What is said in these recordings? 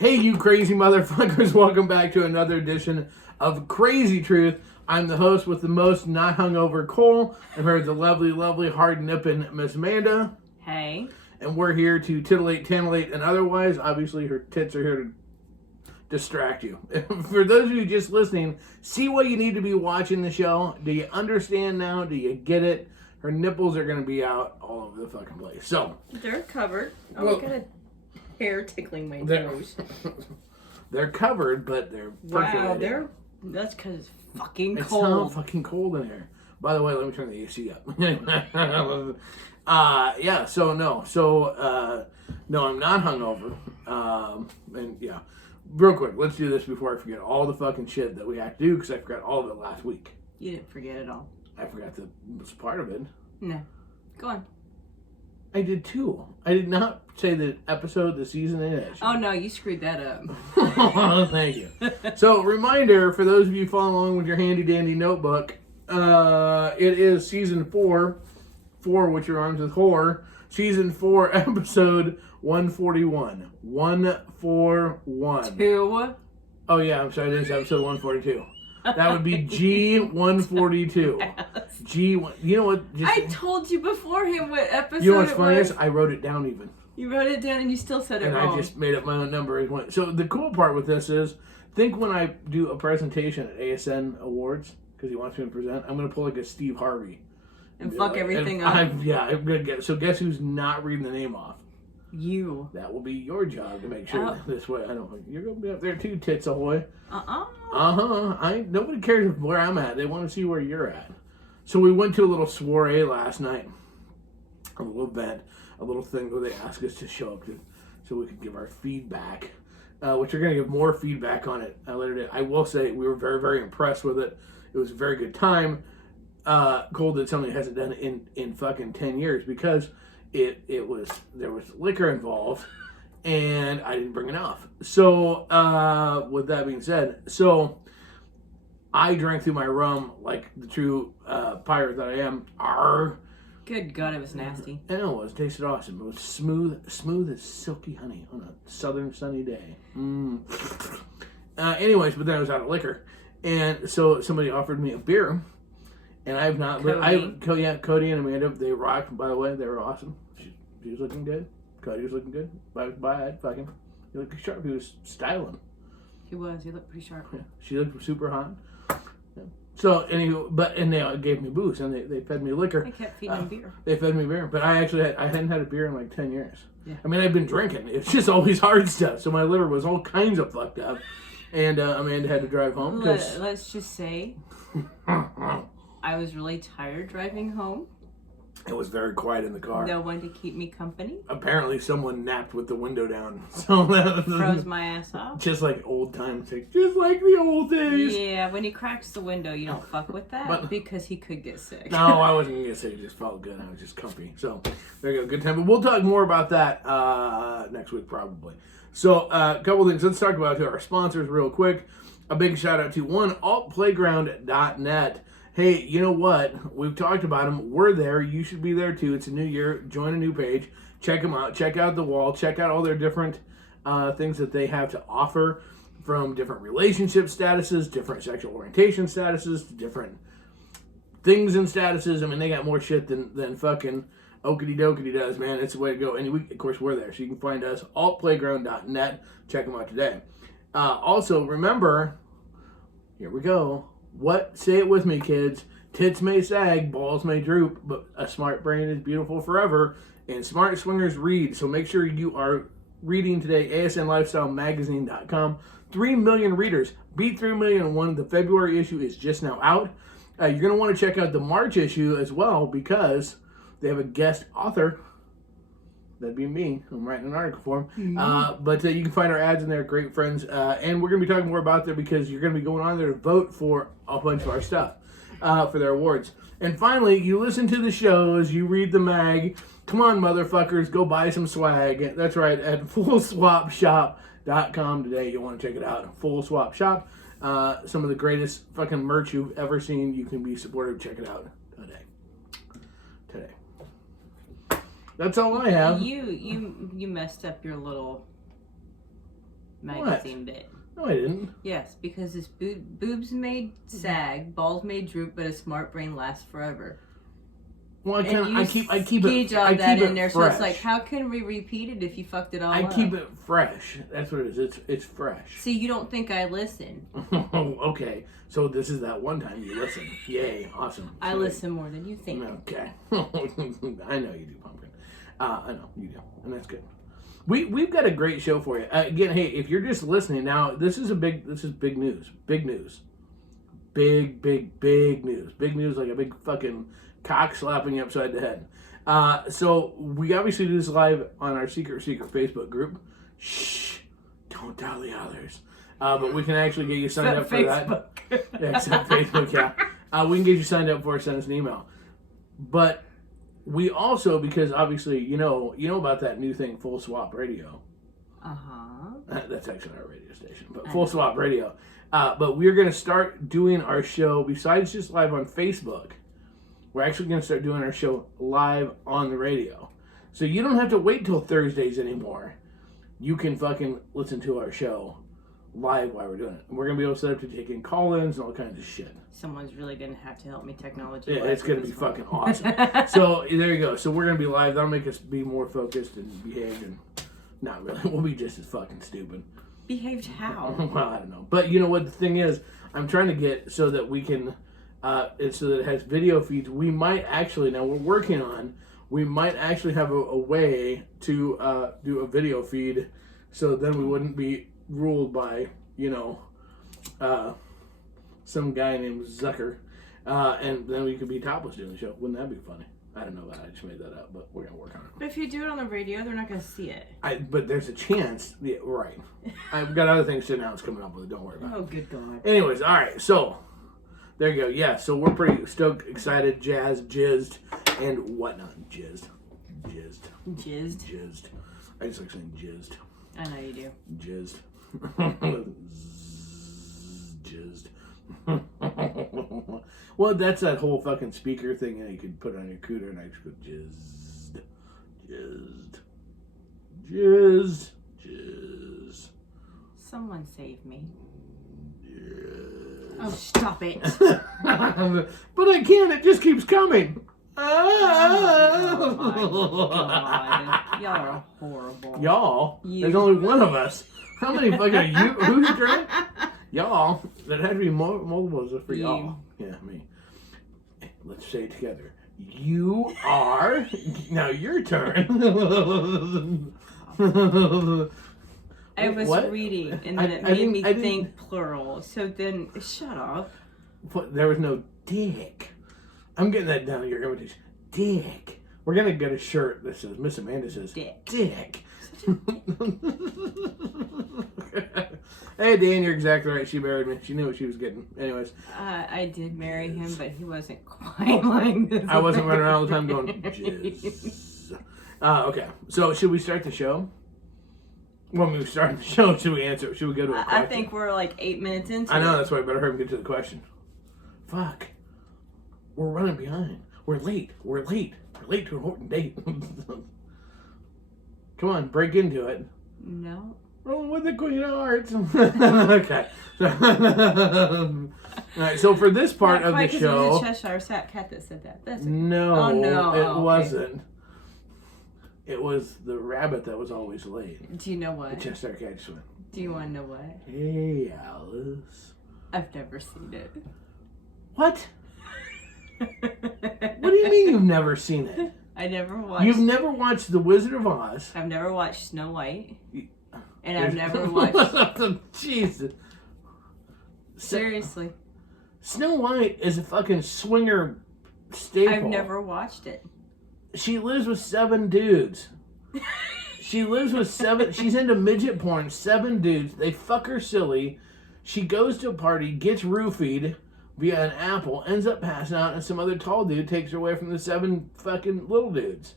Hey, you crazy motherfuckers, welcome back to another edition of Crazy Truth. I'm the host with the most, not hungover Cole. I'm here with the lovely, lovely, hard-nipping Miss Amanda. Hey. And we're here to titillate, tantillate, and otherwise. Obviously, her tits are here to distract you. For those of you just listening, see what you need to be watching the show. Do you understand now? Do you get it? Her nipples are going to be out all over the fucking place. So They're covered. Oh, well, look at hair tickling my nose. They're covered, but they're wow, that's because it's fucking cold. It's not fucking cold in here. By the way, let me turn the AC up. No, I'm not hungover. And yeah, real quick, let's do this before I forget all the fucking shit that we have to do because I forgot all of it last week. You didn't forget it all. I forgot that was part of it. No, go on. I did too. I did not say the episode, the season, and it. Oh no, you screwed that up. Thank you. So, reminder for those of you following along with your handy dandy notebook, it is season 4, which rhymes with horror. Season 4, episode 141. 141. 2. Oh yeah, I'm sorry. This is episode 142. That would be G142. Yes. G1. You know what? I told you beforehand what episode. You know what's it funny was. is I wrote it down even. You wrote it down and you still said it and wrong. I just made up my own number. So the cool part with this is, think when I do a presentation at ASN Awards, because he wants me to present, I'm going to pull like a Steve Harvey. And fuck everything up. up. I'm going to get, so guess who's not reading the name off? You. That will be your job to make sure this way. I don't. You're going to be up there too, tits ahoy. Nobody cares where I'm at. They want to see where you're at. So we went to a little soiree last night. A little event. A little thing where they asked us to show up to, so we could give our feedback, which we're going to give more feedback on it later today. I will say we were very, very impressed with it. It was a very good time. Cole did something he hasn't done in fucking 10 years because there was liquor involved and I didn't bring enough. So with that being said, I drank through my rum like the true pirate that I am. Arr. Good God, it was nasty. I know it was. It tasted awesome. It was smooth as silky honey on a southern sunny day. Anyways, but then I was out of liquor, and so somebody offered me a beer, and I've not. Cody and Amanda, they rocked. By the way, they were awesome. She was looking good. Cody was looking good. Bye, fucking. He looked sharp. He was styling. He was. He looked pretty sharp. Yeah. She looked super hot. Yeah. So anyway, and they gave me booze and they fed me liquor. I kept feeding beer. They fed me beer, but I hadn't had a beer in like 10 years. Yeah. I mean, I've been drinking. It's just always hard stuff. So my liver was all kinds of fucked up, and Amanda had to drive home. Let's just say, I was really tired driving home. It was very quiet in the car. No one to keep me company. Apparently, someone napped with the window down. So froze my ass off. Just like old times, just like the old days. Yeah, when he cracks the window, you don't fuck with that because he could get sick. No, I wasn't gonna get sick. It just felt good. I was just comfy. So there you go, good time. But we'll talk more about that next week probably. So a couple things. Let's talk about our sponsors real quick. A big shout out to altplayground.net. Hey, you know what? We've talked about them. We're there. You should be there too. It's a new year. Join a new page. Check them out. Check out the wall. Check out all their different things that they have to offer, from different relationship statuses, different sexual orientation statuses, different things and statuses. I mean, they got more shit than fucking okity dokity does, man. It's the way to go. And of course, we're there. So you can find us, altplayground.net. Check them out today. Also, remember, here we go. Say it with me, kids. Tits may sag, balls may droop, but a smart brain is beautiful forever, and smart swingers read. So make sure you are reading today, asnlifestylemagazine.com. 3 million readers. Beat 3 million one. The February issue is just now out. You're going to want to check out the March issue as well, because they have a guest author. That'd be me. I'm writing an article for them. But you can find our ads in there. Great friends. And we're going to be talking more about there because you're going to be going on there to vote for a bunch of our stuff for their awards. And finally, you listen to the shows, you read the mag. Come on, motherfuckers, go buy some swag. That's right, at fullswapshop.com today. You'll want to check it out. Full Swap Shop. Some of the greatest fucking merch you've ever seen. You can be supportive. Check it out today. That's all I have. You messed up your little magazine bit. No, I didn't. Yes, because his boobs may sag, balls may droop, but a smart brain lasts forever. Well, I keep it there, fresh. so it's like, how can we repeat it if you fucked it all up? I keep it fresh. That's what it is. It's fresh. See, you don't think I listen. Okay, so this is that one time you listen. Yay, awesome. I listen more than you think. Okay. I know you do, Pumpkin. I know you do, and that's good. We've got a great show for you. Again, hey, if you're just listening now, this is big news. Big news. Big news. Big news, like a big fucking cock slapping you upside the head. So we obviously do this live on our secret Facebook group. Shh, don't tell the others. But we can actually get you signed up for Facebook. that. Yeah, except Facebook, yeah. We can get you signed up for it, send us an email. But we also, because obviously, you know about that new thing, Full Swap Radio. That's actually our radio station, but Full Swap Radio. But we're going to start doing our show, besides just live on Facebook, we're actually going to start doing our show live on the radio. So you don't have to wait till Thursdays anymore. You can fucking listen to our show live while we're doing it. And we're going to be able to set up to take in call-ins and all kinds of shit. Someone's really going to have to help me technology. Yeah, it's going to be fucking awesome. So there you go. So we're going to be live. That'll make us be more focused and behaved. And not really. We'll be just as fucking stupid. Behaved how? Well, I don't know. But you know what the thing is? I'm trying to get so that we can... so that it has video feeds. We might actually, now we're working on, we might actually have a way to do a video feed, so then we wouldn't be ruled by, some guy named Zucker, and then we could be topless doing the show. Wouldn't that be funny? I don't know that. I just made that up, but we're going to work on it. But if you do it on the radio, they're not going to see it. But there's a chance. Yeah, right. I've got other things to announce coming up with it. Don't worry about it. Oh, good God. Anyways, all right, so... There you go. Yeah, so we're pretty stoked, excited, jazzed, jizzed, and whatnot. Jizzed. I just like saying jizzed. I know you do. Jizzed. Jizzed. Well, that's that whole fucking speaker thing that you could put on your cooter, and I just go jizzed. Jizzed. Someone save me. Jizzed. Oh, stop it. But I can't. It just keeps coming. Oh my God. Y'all are horrible. Y'all? You. There's only one of us. How many fucking are you? Who's your turn? Y'all. That had to be multiples for y'all. Yeah, me. Let's say it together. You are. Now your turn. I was reading, and then it made me think plural. So then, shut up. But there was no dick. I'm getting that down. Your imitation. Dick. We're gonna get a shirt that says Miss Amanda says dick. Hey Dan, you're exactly right. She married me. She knew what she was getting. Anyways. I did marry him, but he wasn't quite like this. I wasn't running around all the time going jizz. Okay. So should we start the show? When we start the show, should we answer? Should we go to a question? I think we're like 8 minutes into it. I know, that's why I better hurry and get to the question. Fuck. We're running behind. We're late. We're late to an important date. Come on, break into it. No. Rolling with the Queen of Hearts. Okay. All right, so for this part of the show... It was a Cheshire cat that said that. That's no, oh, no, it wasn't. It was the rabbit that was always late. Do you know what? The Cheshire cat just went. Do you want to know what? Hey, Alice. I've never seen it. What? What do you mean you've never seen it? I never watched. You've never watched The Wizard of Oz. I've never watched Snow White. And I've never watched... Jesus. Seriously. Snow White is a fucking swinger staple. I've never watched it. She lives with 7 dudes. She lives with 7... She's into midget porn. 7 dudes. They fuck her silly. She goes to a party, gets roofied via an apple, ends up passing out, and some other tall dude takes her away from the 7 fucking little dudes.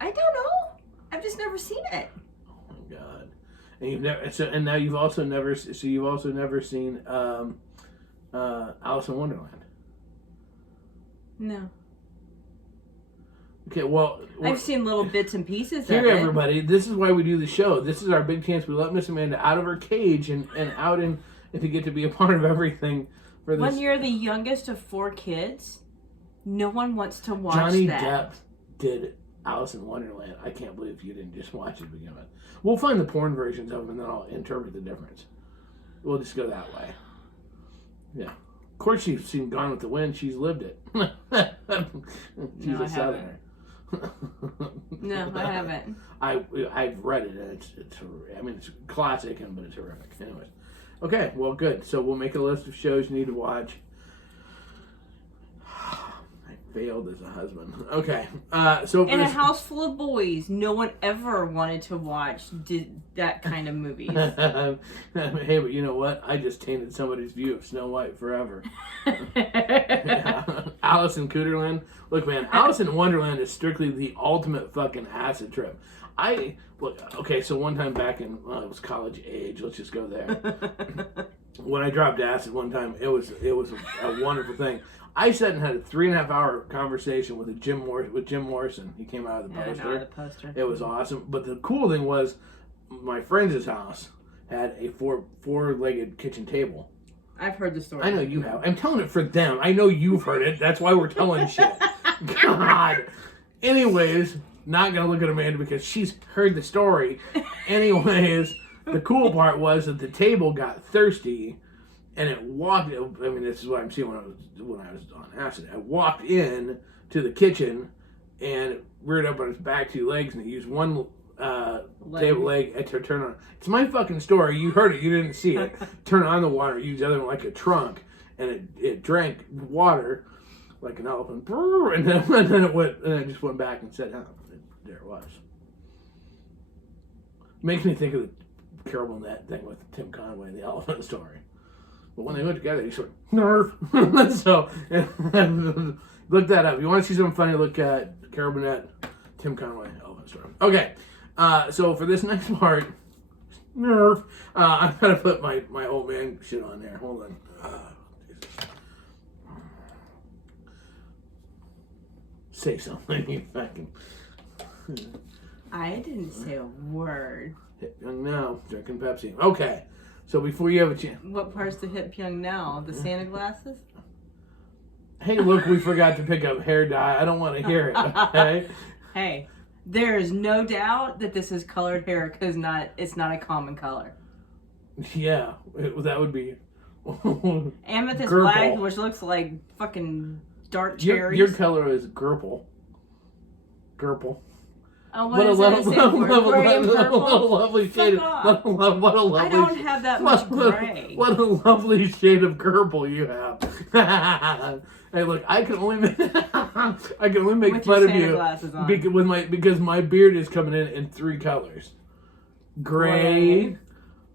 I don't know. I've just never seen it. Oh my God. And you've never... So, and now you've also never... So you've also never seen Alice in Wonderland. No. Okay, well, I've seen little bits and pieces here, of it. everybody. This is why we do the show. This is our big chance. We let Miss Amanda out of her cage and out and to get to be a part of everything for this. When you're the youngest of 4 kids, no one wants to watch Johnny that. Depp did Alice in Wonderland. I can't believe you didn't just watch it to begin with. We'll find the porn versions of them and then I'll interpret the difference. We'll just go that way. Yeah. Of course, she's seen Gone with the Wind. She's lived it. She's a Southerner. No, I haven't. I've read it and it's classic but it's horrific. Anyways, okay, well, good. So we'll make a list of shows you need to watch. I failed as a husband. Okay, so in a house full of boys, no one ever wanted to watch that kind of movies. Hey, but you know what? I just tainted somebody's view of Snow White forever. Yeah. Alice in Cooterland. Look, man, Alice in Wonderland is strictly the ultimate fucking acid trip. Okay, so one time back in, it was college age. Let's just go there. When I dropped acid one time, it was a wonderful thing. I sat and had a 3.5 hour conversation with Jim Morrison. He came out of the poster. I know the poster. It was awesome. But the cool thing was, my friend's house had a four-legged kitchen table. I've heard the story. I know you have. I'm telling it for them. I know you've heard it. That's why we're telling shit. God. Anyways, not going to look at Amanda because she's heard the story. Anyways, the cool part was that the table got thirsty and it walked. I mean, this is what I'm seeing when I was on acid. I walked in to the kitchen and it reared up on its back 2 legs and it used one table leg to turn on. It's my fucking story. You heard it. You didn't see it. Turn on the water. Use the other one like a trunk, and it drank water like an elephant. And then it went. And I just went back and sat down. There it was. Makes me think of the Carol Burnett thing with Tim Conway, the elephant story. But when they went together, he sort of nerve. So look that up. If you want to see something funny, look at Carol Burnett, Tim Conway, elephant story. Okay. So for this next part, nerve, I'm gonna put my old man shit on there. Hold on. Jesus. Say something, you fucking. I didn't say a word. Hip young now, drinking Pepsi. Okay. So before you have a chance. What part's the hip young now? The Santa glasses? Hey, look, we forgot to pick up hair dye. I don't want to hear it. Okay. Hey. There is no doubt that this is colored hair because it's not a common color. Yeah, that would be amethyst Gurple. black, which looks like fucking dark cherries. Your color is Gurple. Gurple. Oh, what does that stand for? Gray and purple? What a lovely shade. What a lovely. I don't have that much gray. What a lovely shade of Gurple you have. Hey, look, I can only make with fun of you on. because my beard is coming in 3 colors: gray,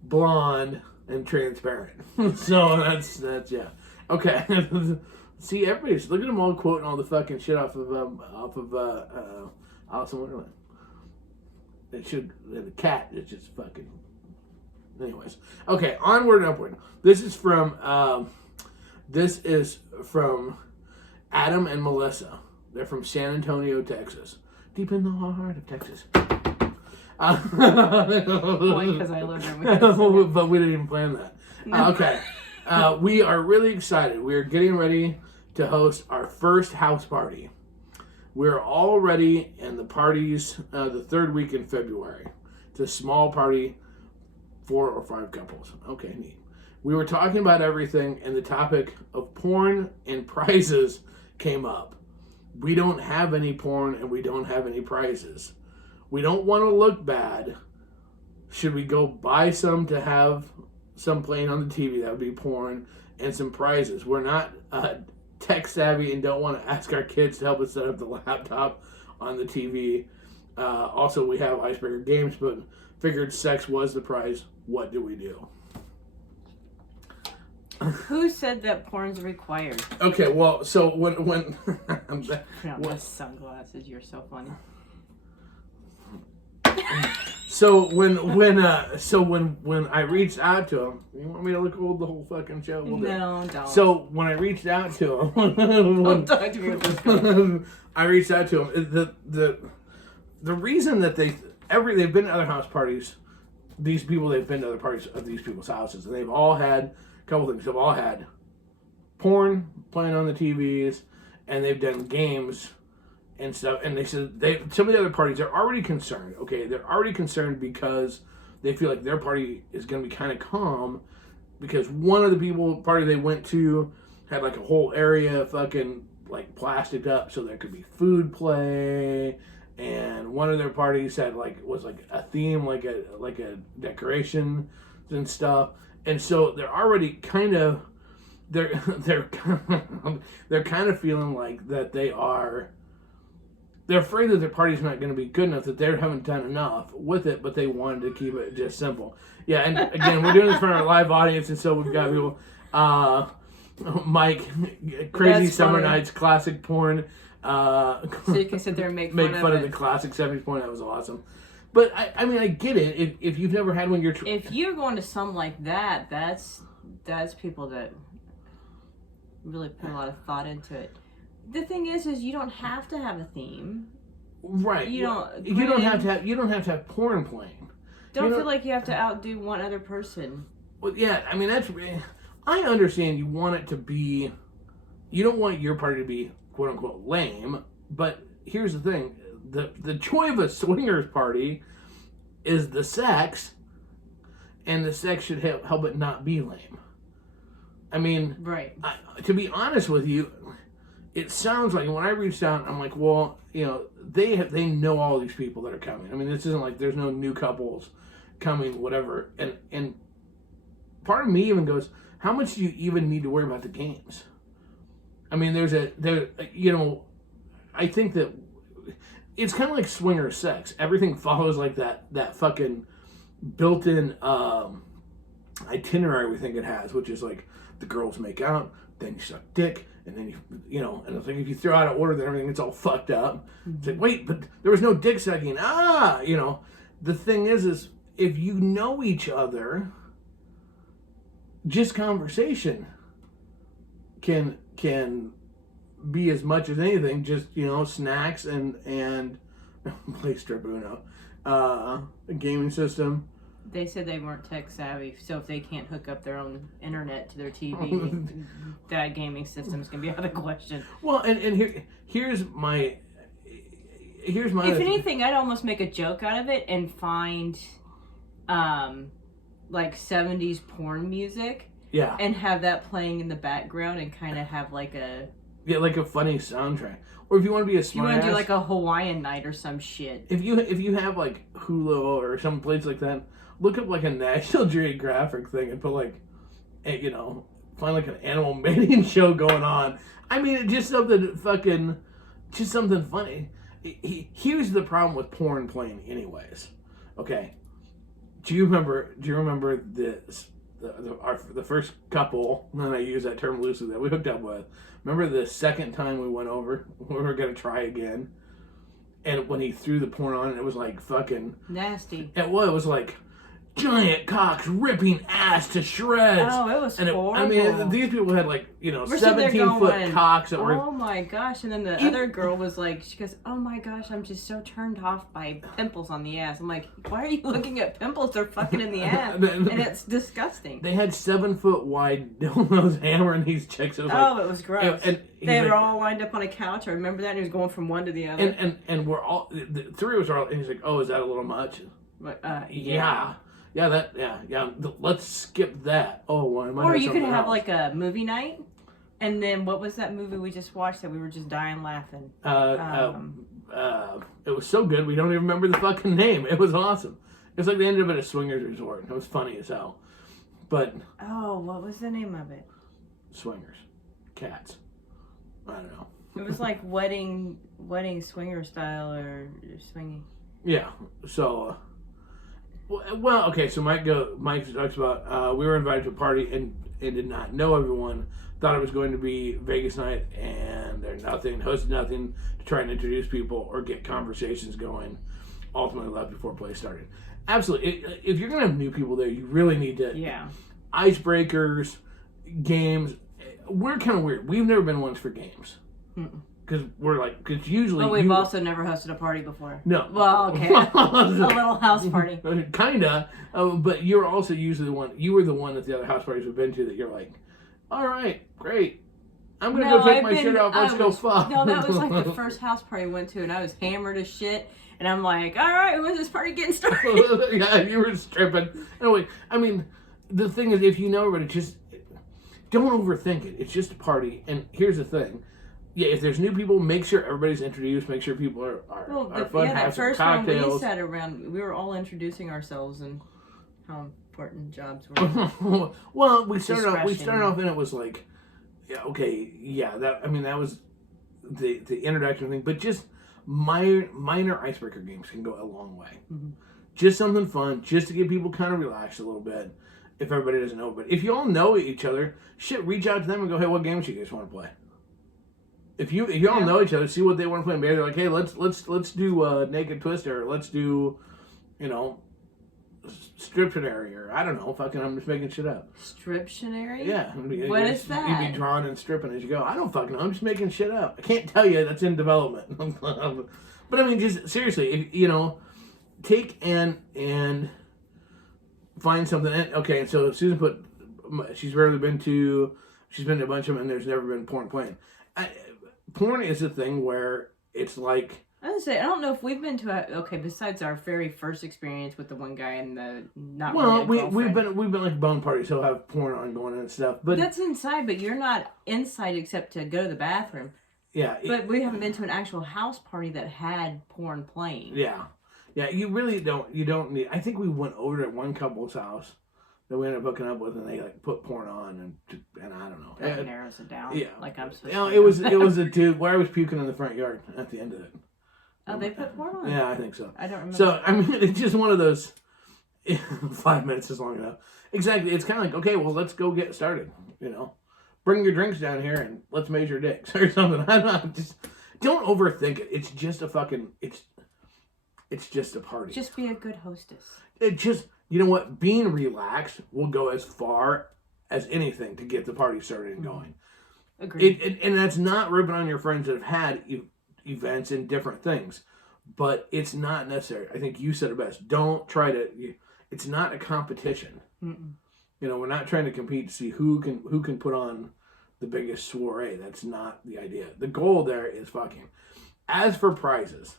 blonde, and transparent. So that's yeah. Okay. See, everybody's look at them all quoting all the fucking shit off of Alice in Wonderland. The cat is just fucking. Anyways, okay, onward and upward. This is from Adam and Melissa. They're from San Antonio, Texas, deep in the heart of Texas. Because I live there. But we didn't even plan that. No. Okay, we are really excited. We are getting ready to host our first house party. We're already in the parties the 3rd week in February. It's a small party, 4 or 5 couples. Okay, neat. We were talking about everything, and the topic of porn and prizes came up. We don't have any porn, and we don't have any prizes. We don't want to look bad. Should we go buy some to have some playing on the TV? That would be porn and some prizes. We're not tech savvy and don't want to ask our kids to help us set up the laptop on the TV. Also, we have Icebreaker Games, but figured sex was the prize. What do we do? Who said that porn's required? Okay, well, so when Put on my sunglasses. You're so funny. So when I reached out to him, you want me to look old the whole fucking show? We'll do it. No, don't. So when I reached out to him, Don't talk to me with this guy. I reached out to him. The reason that they've been to other house parties, these people, they've been to other parties of these people's houses, and they've all had a couple things. They've all had porn playing on the TVs, and they've done games and stuff. And they said some of the other parties are already concerned. Okay, they're already concerned because they feel like their party is going to be kind of calm because one of the party they went to had like a whole area fucking like plastic up so there could be food play, and one of their parties had was a theme, like a decoration and stuff. And so they're already kind of they're kind of feeling like that they're afraid that their party's not going to be good enough, that they haven't done enough with it, but they wanted to keep it just simple. Yeah, and again, we're doing this for our live audience, and so we've got people, Mike, Crazy That's Summer funny. Nights, classic porn. So you can sit there and make fun of it. the classic 70s porn. That was awesome. But I mean, I get it. If you've never had one, If you're going to something like that, that's people that really put a lot of thought into it. The thing is you don't have to have a theme. right. You don't. You don't have to have porn playing. Don't You feel like you have to outdo one other person. Well, yeah. I mean, I understand you want it to be. You don't want your party to be quote unquote lame. But here's the thing: the joy of a swingers party is the sex, and the sex should help it not be lame. I mean, Right. to be honest with you, it sounds like when I reached out, I'm like, well, they know all these people that are coming. I mean, this isn't like there's no new couples coming, whatever. And part of me even goes, how much do you even need to worry about the games? I mean, I think that it's kind of like swinger sex. Everything follows like that fucking built-in itinerary we think it has, which is like the girls make out, then you suck dick, and then and it's like if you throw out an order, then everything gets all fucked up. Mm-hmm. It's like, wait, but there was no dick sucking. The thing is if you know each other, just conversation can be as much as anything. Just snacks and play strip Uno, a gaming system. They said they weren't tech savvy, so if they can't hook up their own internet to their TV, that gaming system's gonna be out of the question. Well, and here's my. If anything, I'd almost make a joke out of it and find, like 70s porn music. Yeah. And have that playing in the background and kind of have like a funny soundtrack. Or if you want to be a you smart want to ass, do like a Hawaiian night or some shit. If you have like Hulu or some place like that, look up like a National Geographic thing and put find like an animal mating show going on. I mean, just something funny. Here's the problem with porn playing, anyways. Okay, do you remember this? The first couple, and I use that term loosely, that we hooked up with. Remember the second time we went over, we were going to try again, and when he threw the porn on, it was like fucking nasty. It was like giant cocks ripping ass to shreds. Oh, it was horrible. These people had 17-foot cocks that were. Oh my gosh! And then the other girl was like, she goes, "Oh my gosh, I'm just so turned off by pimples on the ass." I'm like, "Why are you looking at pimples? They're fucking in the ass, and it's disgusting." They had 7-foot wide dildos hammering these chicks. It was gross. And they were all lined up on a couch. I remember that. And he was going from one to the other. And we're all the three of us are all. And he's like, "Oh, is that a little much?" But, yeah. Let's skip that. Oh, why am I? Or you could have like a movie night, and then what was that movie we just watched that we were just dying laughing? It was so good we don't even remember the fucking name. It was awesome. It was like they ended up at a swingers resort. It was funny as hell. But what was the name of it? Swingers, cats. I don't know. It was like wedding swinger style or swinging. Yeah. So. Well, okay, so Mike talks about we were invited to a party and did not know everyone, thought it was going to be Vegas night, and they're hosted nothing to try and introduce people or get conversations going. Ultimately left before play started. Absolutely. If you're gonna have new people there, you really need to. Yeah. Icebreakers, games. We're kind of weird. We've never been ones for games. Because because usually. Well, we've also never hosted a party before. No. Well, okay. A little house party. Kinda. But you're also usually the one. You were the one at the other house parties we've been to that you're like, all right, great. I'm gonna go take my shirt off. Let's go fuck. No, that was like the first house party I went to, and I was hammered as shit. And I'm like, all right, when's this party getting started? Yeah, you were stripping. Anyway, I mean, the thing is, if you know everybody, just don't overthink it. It's just a party. And here's the thing. Yeah, if there's new people, make sure everybody's introduced. Make sure people are fun. Yeah, have that first some one cocktails. we sat around, we were all introducing ourselves and how important jobs were. Well, we started off, and it was like, yeah, okay, yeah, that was the introduction thing, but just minor icebreaker games can go a long way. Mm-hmm. Just something fun, just to get people kind of relaxed a little bit. If everybody doesn't know, but if you all know each other, shit, reach out to them and go, hey, what games you guys want to play? If you all know each other, see what they want to play. Maybe they're like, hey, let's do Naked Twister, or let's do, Striptionary, or I don't know, fucking, I'm just making shit up. Striptionary? Yeah. What is that? You'd be drawing and stripping as you go. I don't fucking know. I'm just making shit up. I can't tell you. That's in development. But I mean, just seriously, take and find something. Okay, and so Susan she's been to a bunch of them, and there's never been porn playing. Porn is a thing where it's like, I was gonna say, I don't know if we've been to besides our very first experience with the one guy and the not. Well, really we've been like bone parties. He'll have porn on going and stuff, but that's inside. But you're not inside except to go to the bathroom. Yeah, but we haven't been to an actual house party that had porn playing. Yeah. You really don't. You don't need. I think we went over to one couple's house that we ended up hooking up with, and they like put porn on, and I don't know. That narrows it down. Yeah, like I'm supposed to. It was a dude where I was puking in the front yard at the end of it. Oh, they put porn on? Yeah, I think so. I don't remember. So, I mean, it's just one of those, 5 minutes is long enough. Exactly. It's kind of like, okay, well, let's go get started, Bring your drinks down here and let's measure dicks or something. I don't know. Just don't overthink it. It's just a fucking, it's just a party. Just be a good hostess. It just, you know what? Being relaxed will go as far as anything to get the party started and going. Agreed. And that's not ripping on your friends that have had events and different things, but it's not necessary. I think you said it best. Don't try to. It's not a competition. Mm-mm. We're not trying to compete to see who can put on the biggest soiree. That's not the idea. The goal there is fucking. As for prizes,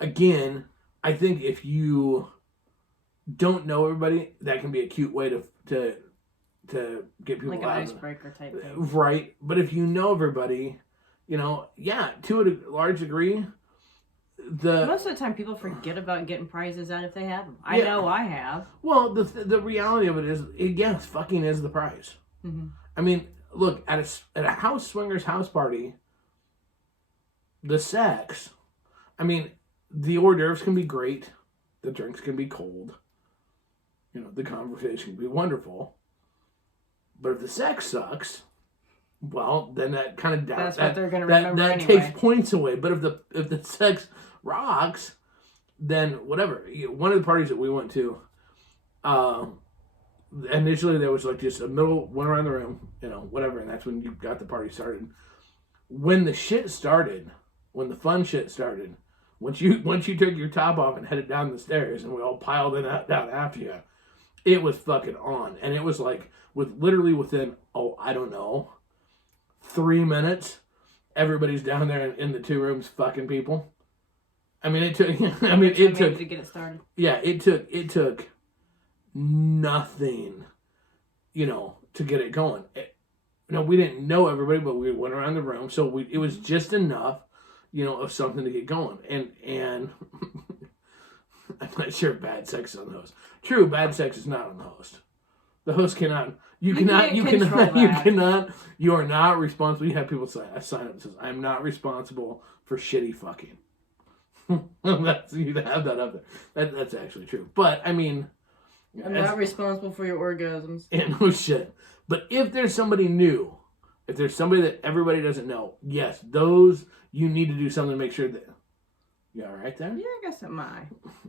again, I think if you don't know everybody, that can be a cute way to get people like an icebreaker type thing, right? But if you know everybody. To a large degree, most of the time people forget about getting prizes out if they have them. I know I have. Well, the reality of it is, yes, fucking is the prize. Mm-hmm. I mean, look, at a house swingers house party, the sex, I mean, the hors d'oeuvres can be great, the drinks can be cold, the conversation can be wonderful, but if the sex sucks, well, then that kind of that's what they're going to remember that anyway. takes points away. But if the sex rocks, then whatever. One of the parties that we went to, initially there was like just a middle went around the room, whatever, and that's when you got the party started. When the shit started, when the fun shit started, once you took your top off and headed down the stairs, and we all piled in down after you, it was fucking on, and it was like within I don't know. 3 minutes, everybody's down there in the 2 rooms fucking people. I mean, it took. It took to get it started. Yeah, it took nothing, to get it going. We didn't know everybody, but we went around the room, so it was just enough, of something to get going. And I'm not sure if bad sex is on the host. True, bad sex is not on the host. The host cannot. You are not responsible. You have people sign up that says, I'm not responsible for shitty fucking. You have that up there. That's actually true. But, I mean. I'm not responsible for your orgasms. And no shit. But if there's somebody new, if there's somebody that everybody doesn't know, yes, those, you need to do something to make sure that, You all right there? Yeah, I guess am I.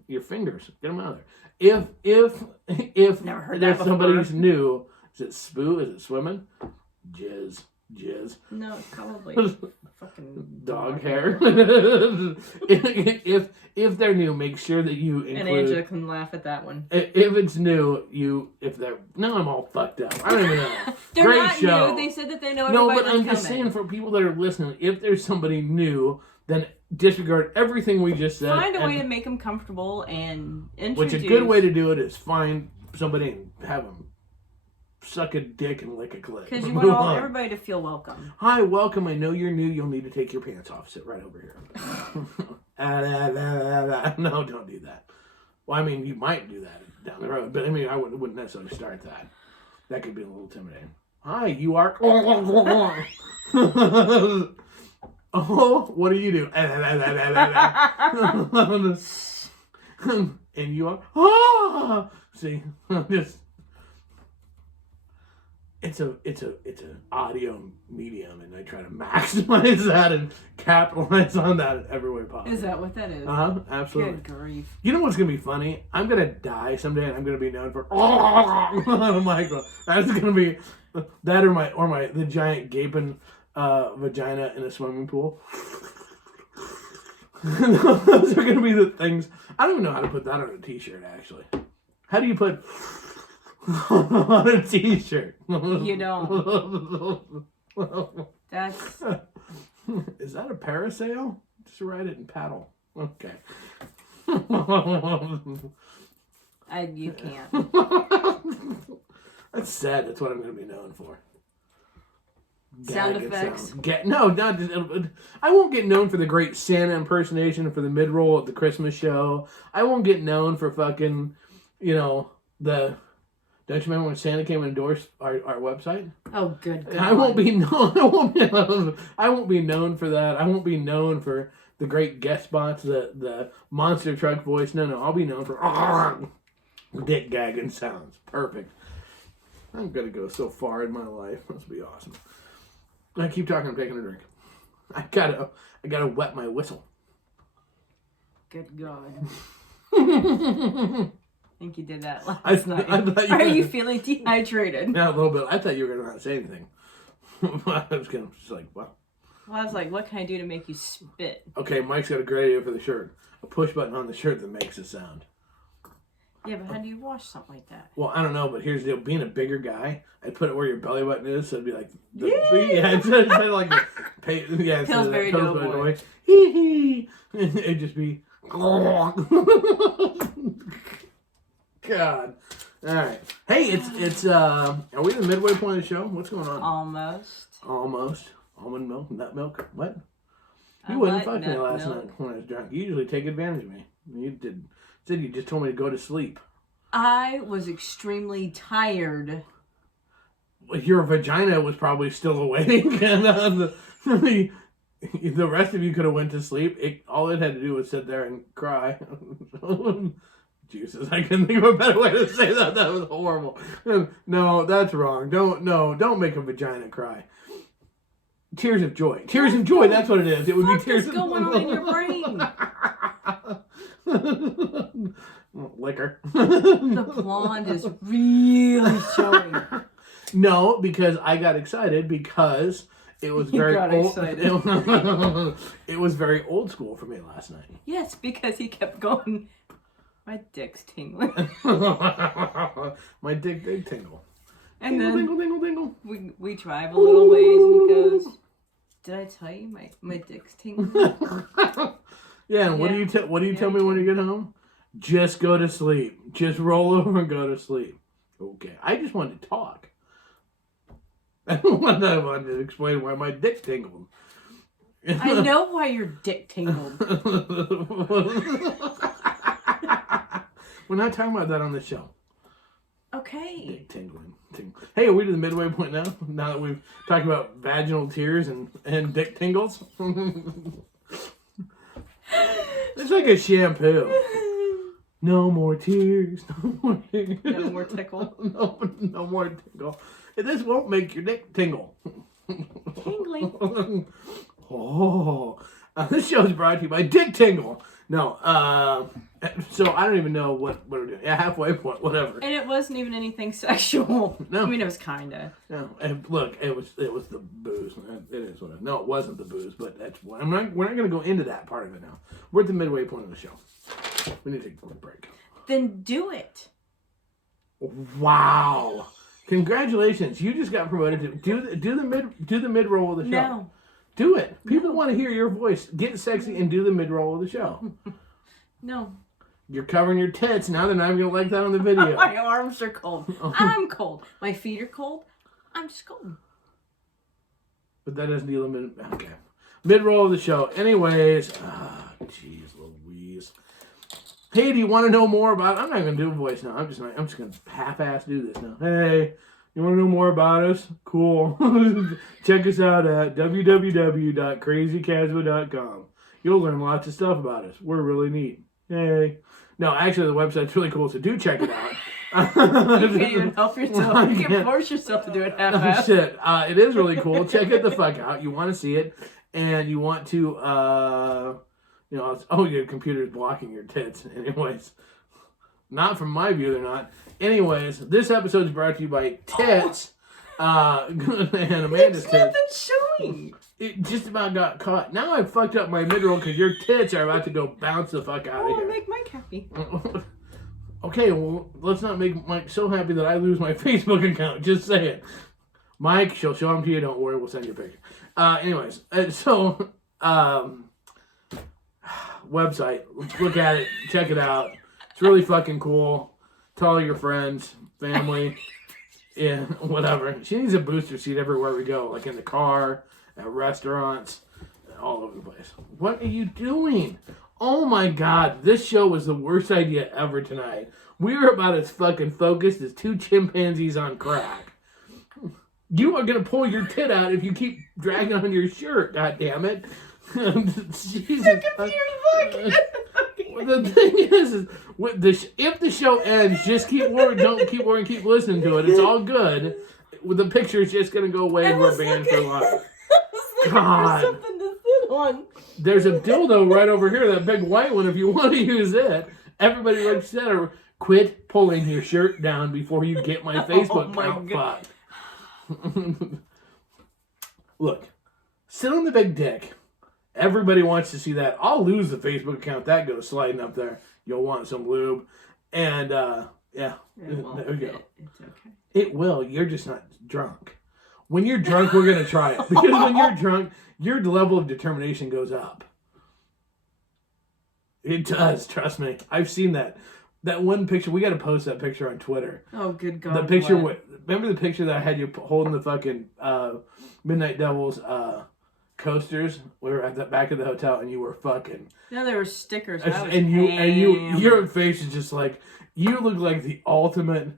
Your fingers, get them out of there. If Never heard there's that somebody before. who's new, is it spoo? Is it swimming? Jizz. No, it's probably fucking Dog hair. if they're new, make sure that you include. And Angela can laugh at that one. If it's new, now I'm all fucked up. I don't even know. They're Great not show. new. They said that they know No, everybody but I'm that's just coming. saying for people that are listening, if there's somebody new, then disregard everything we just said. Find a way to make them comfortable and introduce. Which a good way to do it is find somebody and have them suck a dick and lick a clit. Because you want everybody to feel welcome. Hi, welcome. I know you're new. You'll need to take your pants off. Sit right over here. No, don't do that. Well, I mean, you might do that down the road, but I mean, I wouldn't necessarily start that. That could be a little intimidating. Hi, you are. Oh, what do you do? And you are. Ah! See, just. It's an audio medium, and I try to maximize that and capitalize on that in every way possible. Is that what that is? Absolutely. Good grief. You know what's gonna be funny? I'm gonna die someday, and I'm gonna be known for on a microphone. That's gonna be that, or the giant gaping vagina in a swimming pool. Those are gonna be the things. I don't even know how to put that on a t-shirt. Actually, how do you put? On a t-shirt. You don't. That's. Is that a parasail? Just ride it and paddle. Okay. You can't. That's sad. That's what I'm going to be known for. Sound effects. No, not just. I won't get known for the great Santa impersonation for the mid-roll at the Christmas show. I won't get known for fucking, the. Don't you remember when Santa came and endorsed our website? Oh, good God. I won't be known. I won't be known for that. I won't be known for the great guest spots, the monster truck voice. No. I'll be known for dick gagging sounds. Perfect. I'm gonna go so far in my life. This will be awesome. I keep talking. I'm taking a drink. I gotta wet my whistle. Good God. I think you did that last night. Are you feeling dehydrated? Yeah, a little bit. I thought you were going to not say anything. I was going to just like, well. Well, I was like, what can I do to make you spit? Okay, Mike's got a great idea for the shirt. A push button on the shirt that makes a sound. Yeah, but how do you wash something like that? Well, I don't know, but here's the deal. Being a bigger guy, I'd put it where your belly button is, so it'd be like, instead of like Pillsbury Doughboy. It'd just be, God. All right. Hey, it's are we in the midway point of the show? What's going on? Almost. Almond milk, nut milk. What? You wouldn't fuck me last night when I was drunk. You usually take advantage of me. You said you just told me to go to sleep. I was extremely tired. Your vagina was probably still awake, and the rest of you could have went to sleep. All it had to do was sit there and cry. Juices. I couldn't think of a better way to say that. That was horrible. No, that's wrong. Don't make a vagina cry. Tears of joy. Tears of joy. That's what it is. It would be tears of joy. What's going on in your brain? Liquor. The blonde is really showing. No, because I got excited because it was very old. It was very old school for me last night. Yes, because he kept going. My dick's tingling. My dick did tingle. And tingle, then tingle, tingle, tingle. We drive a little ways and he goes, "Did I tell you my dick's tingling?" Yeah, and what do you tell me when you get home? Just go to sleep. Just roll over and go to sleep. Okay. I just wanted to talk. I wanted to explain why my dick tingled. I know why your dick tingled. We're not talking about that on the show. Okay. Dick tingling. Hey, are we to the midway point now? Now that we've talked about vaginal tears and dick tingles? It's like a shampoo. No more tears. No more tears. No more tickle. No more tickle. This won't make your dick tingle. Tingling. Oh. This show is brought to you by Dick Tingle. No. So I don't even know what we're doing. Yeah, halfway point, whatever. And it wasn't even anything sexual. No. I mean, it was kinda. No. And look, it was the booze. It is what. No, it wasn't the booze, but that's what. We're not going to go into that part of it now. We're at the midway point of the show. We need to take a quick break. Then do it. Wow! Congratulations! You just got promoted to do the mid roll of the show. No. Do it. People want to hear your voice. Get sexy and do the mid roll of the show. No. You're covering your tits. Now they're not even gonna like that on the video. My arms are cold. I'm cold. My feet are cold. I'm just cold. But that doesn't deal with okay. Mid roll of the show. Anyways, jeez Louise. Hey, do you want to know more about? I'm not gonna do a voice now. I'm just gonna half-ass do this now. Hey, you want to know more about us? Cool. Check us out at www.crazykasba.com. You'll learn lots of stuff about us. We're really neat. Hey. No, actually, the website's really cool, so do check it out. You can't even help yourself. You can force yourself to do it half-assed. Shit. It is really cool. Check it the fuck out. You want to see it, and you want to, your computer's blocking your tits. Anyways, not from my view, they're not. Anyways, this episode is brought to you by Tits, and Amanda's tits. There's nothing showing. It just about got caught. Now I fucked up my mid-roll because your tits are about to go bounce the fuck out of here. Make Mike happy. Okay, well, let's not make Mike so happy that I lose my Facebook account. Just say it. Mike, she'll show them to you. Don't worry, we'll send you a picture. Anyways, website. Look at it. Check it out. It's really fucking cool. Tell all your friends, family, yeah, whatever. She needs a booster seat everywhere we go, like in the car, at restaurants, all over the place. What are you doing? Oh my god, this show was the worst idea ever tonight. We were about as fucking focused as two chimpanzees on crack. You are gonna pull your tit out if you keep dragging on your shirt, god damn it. Jesus. The thing is if the show ends, just keep worrying, don't keep worrying, keep listening to it. It's all good. The picture's just gonna go away and we're banned for life. God. Something to sit on. There's a dildo right over here, that big white one, if you want to use it. Everybody like said, quit pulling your shirt down before you get my Facebook account fucked. Look, sit on the big dick. Everybody wants to see that. I'll lose the Facebook account. That goes sliding up there. You'll want some lube. And, yeah. There we go. It's okay. It will. You're just not drunk. When you're drunk, we're going to try it. Because when you're drunk, your level of determination goes up. It does. Trust me. I've seen that. That one picture. We got to post that picture on Twitter. Oh, good God. The picture. Remember the picture that I had you holding the fucking Midnight Devils coasters? We were at the back of the hotel, and you were fucking. No, there were stickers. Your face is just like, you look like the ultimate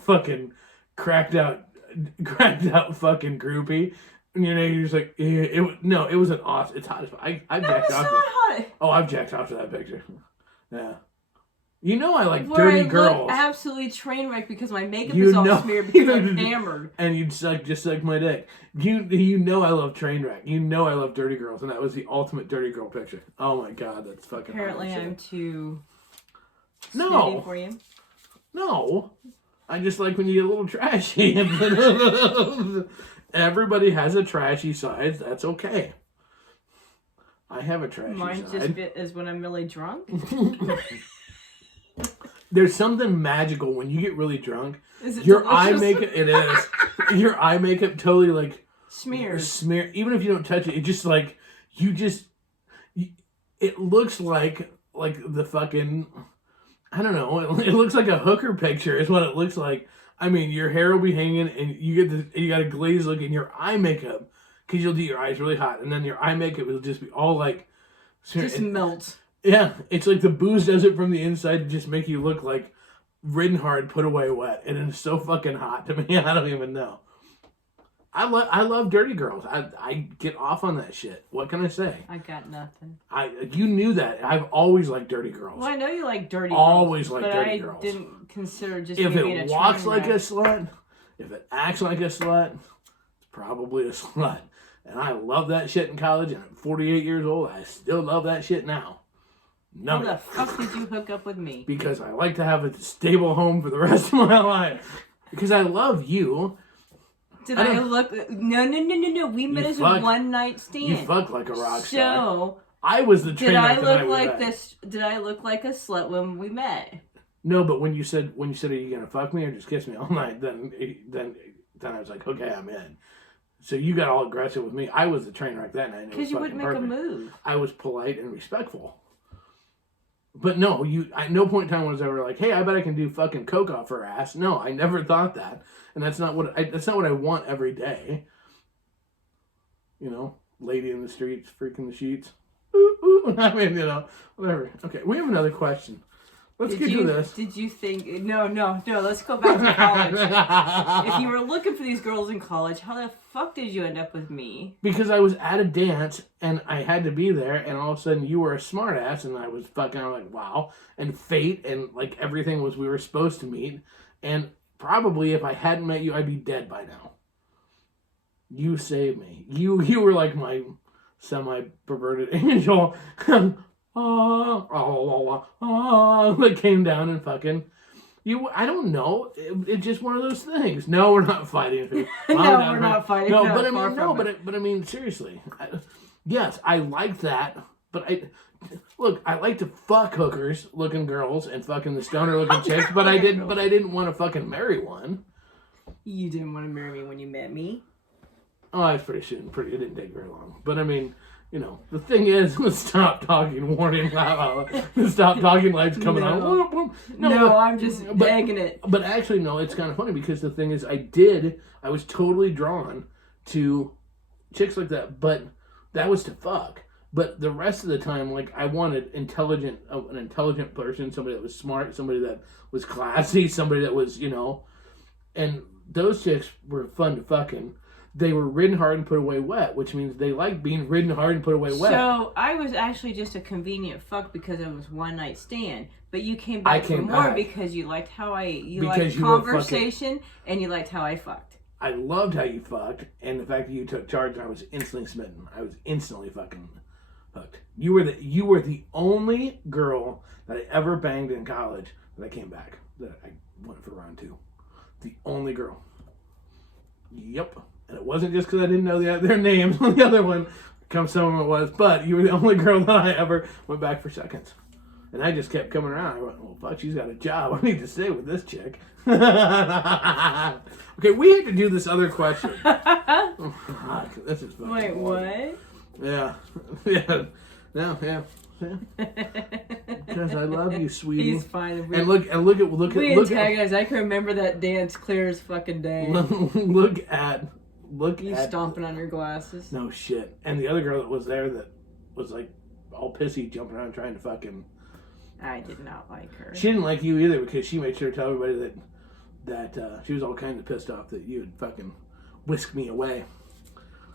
fucking cracked out fucking groupie. You know, you're just like, it was an awesome. It's hot as fuck. I jacked off. Hot. Oh, I've jacked off to that picture. Yeah. You know I like Where dirty I girls. Look absolutely train wrecked because my makeup is all smeared because I'm hammered. And you'd just like my dick. You know I love train wreck. You know I love dirty girls, and that was the ultimate dirty girl picture. Oh my god, that's fucking. Apparently, I'm too. No. For you. No. I just like when you get a little trashy. Everybody has a trashy side. That's okay. I have a trashy Mine side. just is when I'm really drunk. There's something magical when you get really drunk. Is it your delicious? eye makeup? It is. Your eye makeup totally like smear. Even if you don't touch it, it just like it looks like the fucking. I don't know. It looks like a hooker picture is what it looks like. I mean, your hair will be hanging, and you got a glazed look in your eye makeup because you'll do your eyes really hot, and then your eye makeup will just be all like just melt. Yeah, it's like the booze does it from the inside to just make you look like ridden hard, put away wet, and it's so fucking hot to me. I don't even know. I love dirty girls. I get off on that shit. What can I say? I got nothing. You knew that. I've always liked dirty girls. Well, I know you like dirty girls. Always like dirty girls. But I didn't consider just if being it walks like a slut, if it acts like a slut, it's probably a slut. And I love that shit in college, and at 48 years old, I still love that shit now. How the fuck did you hook up with me? Because I like to have a stable home for the rest of my life. Because I love you. Did I look? No. We met as a one-night stand. You fuck like a rock star. So I was the trainer. Did I look like this? Did I look like a slut when we met? No, but when you said, "Are you gonna fuck me or just kiss me all night?" Then I was like, "Okay, I'm in." So you got all aggressive with me. I was the train wreck that night. Because you wouldn't make a move. I was polite and respectful. But no, at no point in time was I ever like, "Hey, I bet I can do fucking coke off her ass." No, I never thought that, and that's not what I want every day. You know, lady in the streets, freaking the sheets. Ooh, ooh. I mean, you know, whatever. Okay, we have another question. Let's get to this. Did you think... No. Let's go back to college. If you were looking for these girls in college, how the fuck did you end up with me? Because I was at a dance, and I had to be there, and all of a sudden you were a smartass, and I was like, wow. And fate, and like everything we were supposed to meet. And probably if I hadn't met you, I'd be dead by now. You saved me. You were like my semi-perverted angel. That came down and fucking you. I don't know. It's just one of those things. No, we're not fighting. We're not fighting. No, but I mean, seriously. Yes, I like that. But I like to fuck hookers looking girls and fucking the stoner looking chicks. But I didn't want to fucking marry one. You didn't want to marry me when you met me. Oh, I was pretty soon. It didn't take very long. But I mean. You know, the thing is, stop talking, warning, stop talking, lights coming on. No, I'm just begging it. But actually, no, it's kind of funny because the thing is, I was totally drawn to chicks like that, but that was to fuck. But the rest of the time, like, I wanted an intelligent person, somebody that was smart, somebody that was classy, somebody that was, you know, and those chicks were fun to fucking. They were ridden hard and put away wet, which means they like being ridden hard and put away wet. So I was actually just a convenient fuck because it was one night stand. But you came back for more because you liked how you liked conversation and you liked how I fucked. I loved how you fucked, and the fact that you took charge, I was instantly smitten. I was instantly fucking hooked. You were the only girl that I ever banged in college that I came back, that I went for round 2. The only girl. Yep. And it wasn't just because I didn't know their names on the other one. Some of it was, but you were the only girl that I ever went back for seconds. And I just kept coming around. I went, well, fuck, she's got a job. I need to stay with this chick. Okay, we had to do this other question. Oh, fuck, this is fucking Wait, what? Yeah. Yeah. Because I love you, sweetie. He's fine. And look at guys. I can remember that dance clear as fucking day. Look at you stomping on your glasses. No shit. And the other girl that was there that was like all pissy, jumping around trying to fucking. I did not like her. She didn't like you either because she made sure to tell everybody that she was all kind of pissed off that you had fucking whisked me away.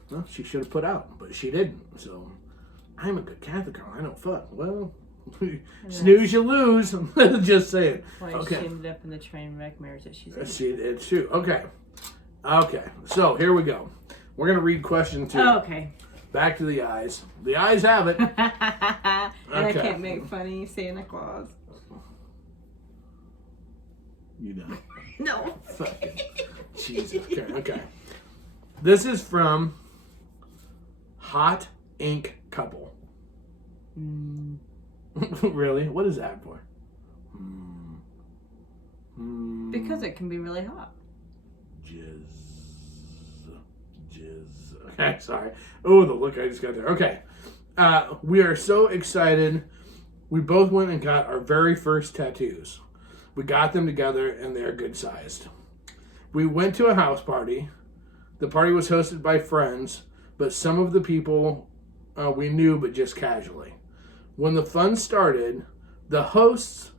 Well, she should have put out, but she didn't. So I'm a good Catholic girl. I don't fuck. Well, snooze, you lose. Just saying. Why okay. She ended up in the train wreck marriage that she's in. It's true. Okay. So here we go. We're gonna read question 2. Oh, okay. Back to the eyes. The eyes have it. And I can't make funny Santa Claus. You know. No. Fucking Jesus. Okay. This is from Hot Ink Couple. Really? What is that for? Because it can be really hot. Jizz. Okay, sorry. Oh, the look I just got there. Okay. We are so excited. We both went and got our very first tattoos. We got them together, and they're good sized. We went to a house party. The party was hosted by friends, but some of the people we knew, but just casually. When the fun started, the hosts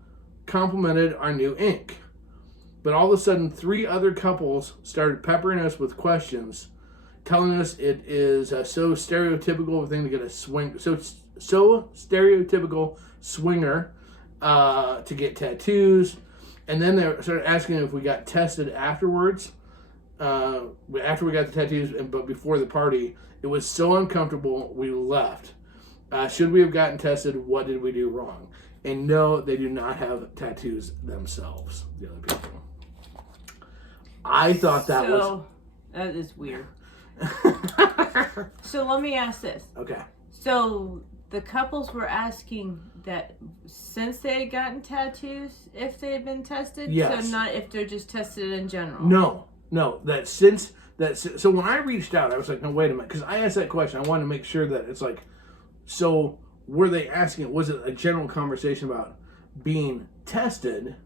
complimented our new ink. But all of a sudden, 3 other couples started peppering us with questions, telling us it is so stereotypical of a thing to get a swing, so stereotypical swinger to get tattoos. And then they started asking if we got tested afterwards. after we got the tattoos, but before the party, it was so uncomfortable, we left. Should we have gotten tested? What did we do wrong? And no, they do not have tattoos themselves, the other people. I thought that was... That is weird. So let me ask this. Okay. So the couples were asking that since they had gotten tattoos, if they had been tested? Yes. So not if they're just tested in general? No. So when I reached out, I was like, no, wait a minute. Because I asked that question. I wanted to make sure that it's like, so were they asking, was it a general conversation about being tested,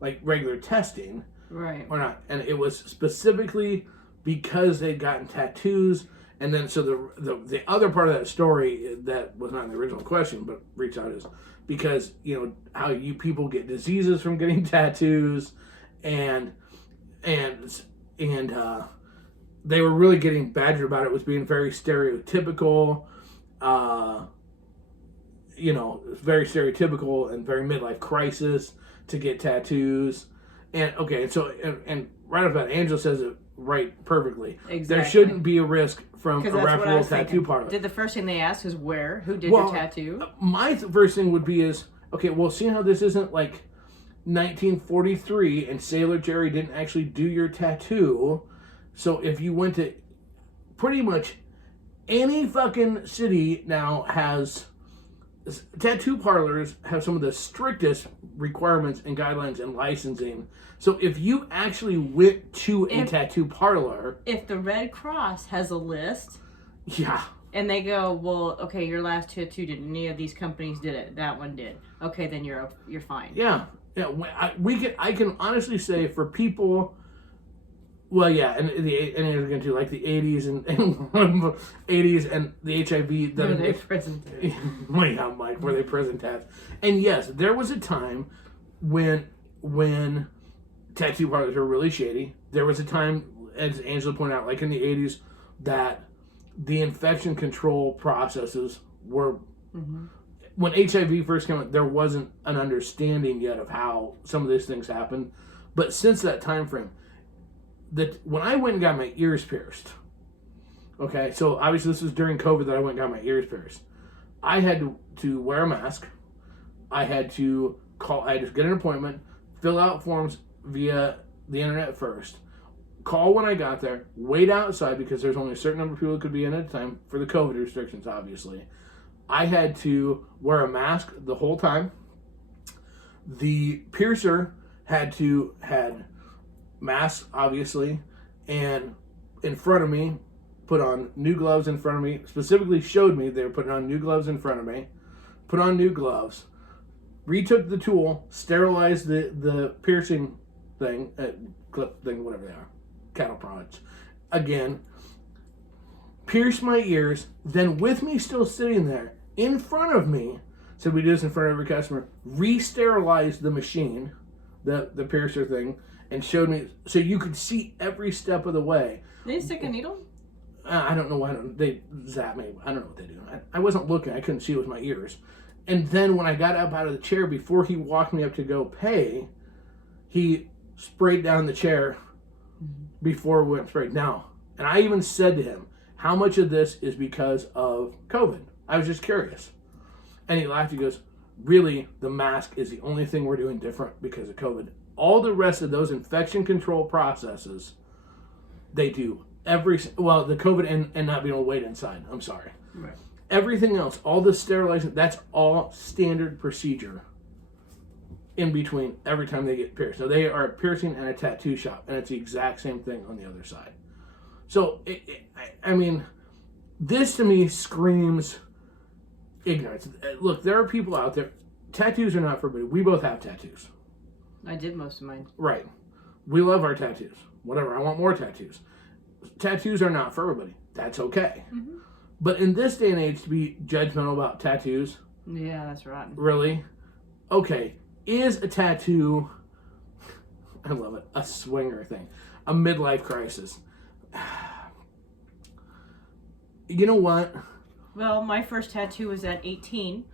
like regular testing, right, or not? And it was specifically because they'd gotten tattoos. And then so the other part of that story that was not in the original question, but reached out, is because, you know, how you people get diseases from getting tattoos, and they were really getting badgered about it. It was being very stereotypical, you know, very stereotypical and very midlife crisis to get tattoos. And okay, so and right off the bat, Angela says it right perfectly. Exactly. There shouldn't be a risk from a reputable tattoo parlor. Did the first thing they ask is where? Who did your tattoo? My first thing would be is, okay, well, seeing how this isn't like 1943 and Sailor Jerry didn't actually do your tattoo, so if you went to pretty much any fucking city now has... Tattoo parlors have some of the strictest requirements and guidelines and licensing. So if you actually went to a tattoo parlor... If the Red Cross has a list... Yeah. And they go, well, okay, your last tattoo didn't. Any of these companies did it. That one did. Okay, then you're fine. Yeah. I can honestly say for people... Well, yeah, and again too, like the 80s and 80s and the HIV. Were they prison tats? Yeah, Mike, were they prison tats? And yes, there was a time when tattoo parlors were really shady. There was a time, as Angela pointed out, like in the 80s, that the infection control processes were... Mm-hmm. When HIV first came out, there wasn't an understanding yet of how some of these things happened. But since that time frame... when I went and got my ears pierced, okay, so obviously this was during COVID that I went and got my ears pierced. I had to wear a mask. I had to get an appointment, fill out forms via the internet first, call when I got there, wait outside because there's only a certain number of people that could be in at a time for the COVID restrictions, obviously. I had to wear a mask the whole time. The piercer had masks, obviously, and in front of me, put on new gloves in front of me, specifically showed me they were putting on new gloves in front of me, put on new gloves, retook the tool, sterilized the piercing thing, clip thing, whatever they are, cattle prods, again, pierced my ears, then with me still sitting there, in front of me, said we do this in front of every customer, re-sterilized the machine, the piercer thing, and showed me, so you could see every step of the way. Did they stick a needle? I don't know why. They zap me. I don't know what they do. I wasn't looking. I couldn't see with my ears. And then when I got up out of the chair, before he walked me up to go pay, he sprayed down the chair before we went sprayed. Now, and I even said to him, how much of this is because of COVID? I was just curious. And he laughed. He goes, really, the mask is the only thing we're doing different because of COVID. All the rest of those infection control processes, they do the COVID and not being able to wait inside. I'm sorry. Right. Everything else, all the sterilizing, that's all standard procedure in between every time they get pierced. So they are piercing and a tattoo shop, and it's the exact same thing on the other side. So, I mean, this to me screams ignorance. Look, there are people out there, tattoos are not for everybody. We both have tattoos. I did most of mine. Right. We love our tattoos. Whatever. I want more tattoos. Tattoos are not for everybody. That's okay. Mm-hmm. But in this day and age, to be judgmental about tattoos... Yeah, that's rotten. Really? Okay. Is a tattoo... I love it. A swinger thing. A midlife crisis. You know what? Well, my first tattoo was at 18.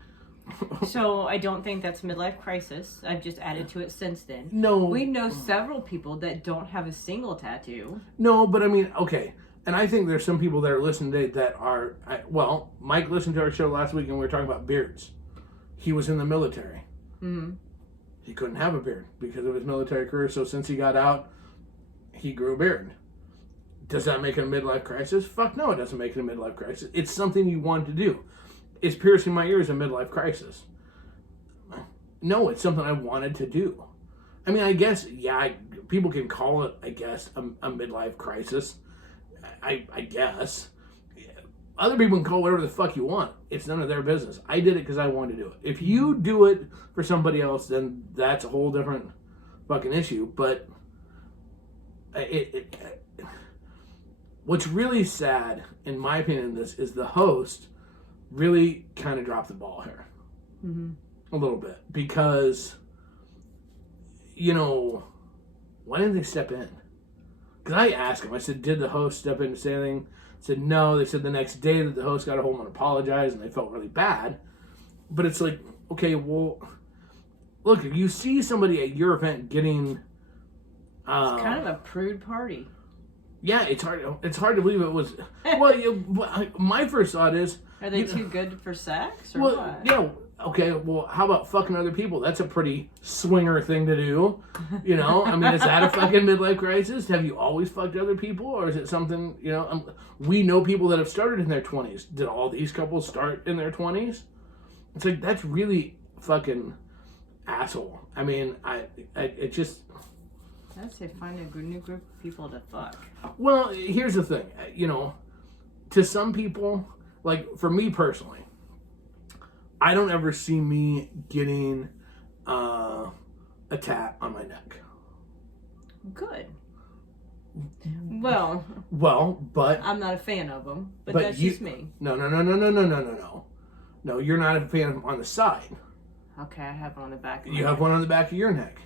So I don't think that's midlife crisis. I've just added to it since then. No. We know several people that don't have a single tattoo. No, but I mean, okay. And I think there's some people that are listening today that are, well, Mike listened to our show last week and we were talking about beards. He was in the military. Mm-hmm. He couldn't have a beard because of his military career. So since he got out, he grew a beard. Does that make it a midlife crisis? Fuck no, it doesn't make it a midlife crisis. It's something you want to do. Is piercing my ears a midlife crisis? No, it's something I wanted to do. I mean, I guess, yeah, people can call it, I guess, a midlife crisis. I guess. Other people can call it whatever the fuck you want. It's none of their business. I did it because I wanted to do it. If you do it for somebody else, then that's a whole different fucking issue. But what's really sad, in my opinion, in this is the host really kind of dropped the ball here. Mm-hmm. A little bit. Because, why didn't they step in? Because I asked him, I said, did the host step in to say anything? I said, no. They said the next day that the host got a hold and apologized, and they felt really bad. But it's like, okay, well, look, if you see somebody at your event getting... it's kind of a prude party. Yeah, it's hard to believe it was... Well, my first thought is... Are they too good for sex, or well, what? Yeah, okay, well, how about fucking other people? That's a pretty swinger thing to do. I mean, is that a fucking midlife crisis? Have you always fucked other people? Or is it something, we know people that have started in their 20s. Did all these couples start in their 20s? It's like, that's really fucking asshole. I mean, it just... I'd say find a new group of people to fuck. Well, here's the thing. To some people, like, for me personally, I don't ever see me getting a tat on my neck. Good. Well, but I'm not a fan of them, but that's you, just me. No. No, you're not a fan of them on the side. Okay, I have one on the back of my You have neck. one on the back of your neck.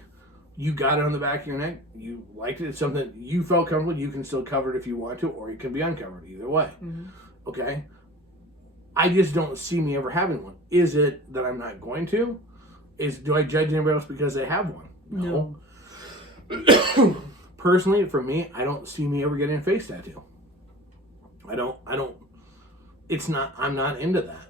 You got it on the back of your neck. You liked it. It's something you felt comfortable. You can still cover it if you want to, or you can be uncovered. Either way. Mm-hmm. Okay? I just don't see me ever having one. Is it that I'm not going to? Do I judge anybody else because they have one? No. Personally, for me, I don't see me ever getting a face tattoo. I don't, I'm not into that.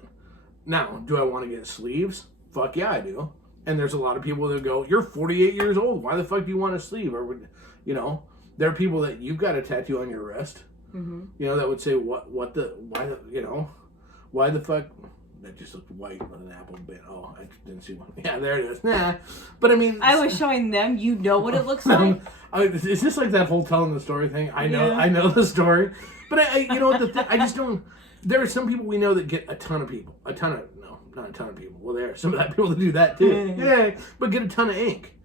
Now, do I want to get sleeves? Fuck yeah, I do. And there's a lot of people that go, you're 48 years old. Why the fuck do you want a sleeve? Or, there are people that you've got a tattoo on your wrist. Mm-hmm. That would say, why the fuck? That just looked white with an apple bit. Oh, I didn't see one. Yeah, there it is. Nah. But I mean... I was showing them. You know what it looks like? Is this like that whole telling the story thing? I know the story. But I just don't... There are some people we know that get a ton of people. Not a ton of people. Well, there are some of that people that do that too. Yeah, but get a ton of ink.